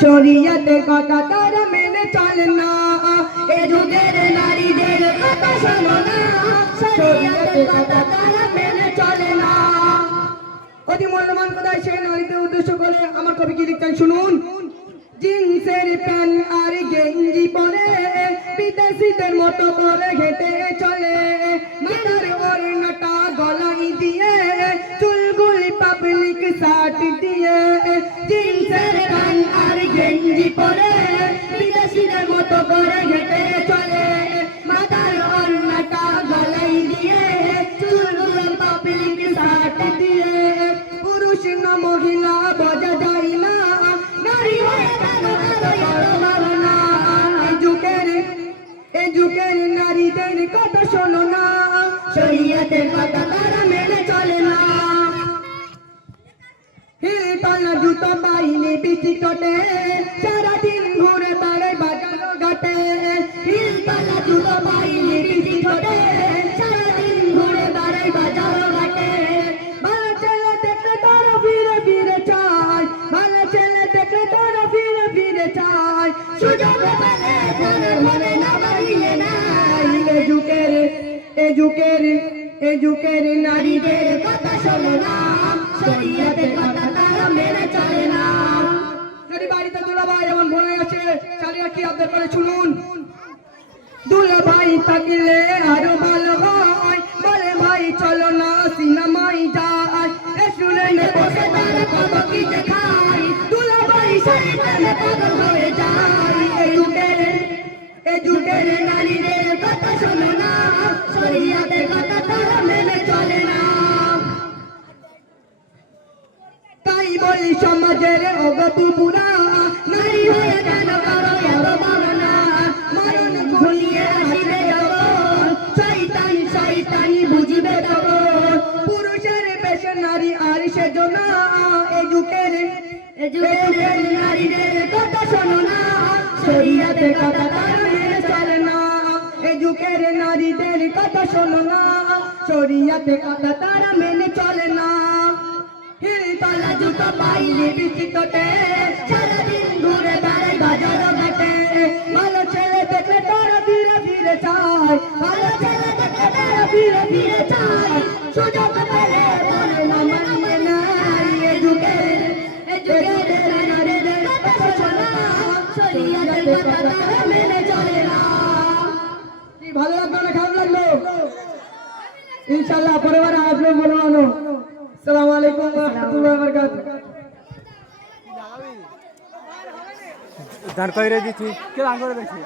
শরীয়তে কথা তারা মেনে চলে না। এ যুগের নারীদের কথা শোনো না। শরীয়তে কথা তারা মেনে চলে না। অতি মূল্যবান কোথায় সে নারীদের উদ্দেশ্য করে আমার কবি কি লিখতেন শুনুন। জিন্সের প্যান্ট আর গেঞ্জি পরে, বিদেশিদের মতো করে হেঁটে চলে শার্ট দিয়ে পুরুষ না মহিলা, বোঝা যায় না। নারী বড় যুগের, এই যুগের নারীদের কথা জুতো বিচি কটে সারাদিন ঘুরে বেড়ায় যুগের এ যুগের নারীদের কথা শোনো না। শরীয়তের কথা তারা মেনে চলে না। যদি বাড়িতে দুলাভাই এমন ভরে আছে চালিয়ে কি আপনার করে শুনুন? দুলাভাই থাকলে আরও ভালো হয়। বলে, ভাই, চলো না সিনেমাই যায় রেস্টুরেন্টে বসে তারা কত কি যে খাই দুলাভাই শরীরে পাগল হয়ে যায়। এই যুগের নারীদের কথা শোনো না। শরীয়তের কথা তারা মেনে চলে না। তাই বলি সমাজের অগতি পুরা। নারী হয়ে কেন করো এত ভাবনা মরণ ঘুরিয়ে আসবে যখন? শয়তান শয়তানি বুঝিবে তখন? পুরুষের বেশে নারী আর সেজন্য এ যুগের এ যুগের নারীদের কথা শোনো না। শরীয়তে কথা তারা এ যুগের নারীদের কথা শোনো না। শরীয়তে কথা তারা মেনে চলে না। হিলতলা জুতো পাইলে বিচি কটে সারাদিন ঘুরে বেড়াই বাজার ঘাটে। ভালো ছেলে দেখলে তারা ফিরে ফিরে চায়। ভালো ছেলে দেখলে তারা ফিরে ফিরে চায়। সুযোগ পেলে কথা কথা তারা মেনে চলে না কি ভালো লাগল না খারাপ লাগল ইনশাল্লাহ পরিবারে আসবে মনে মানো সালাম আলাইকুম রহমতুল্লাহ বরকাত গান করে দিচ্ছি কে গান করে দেখছি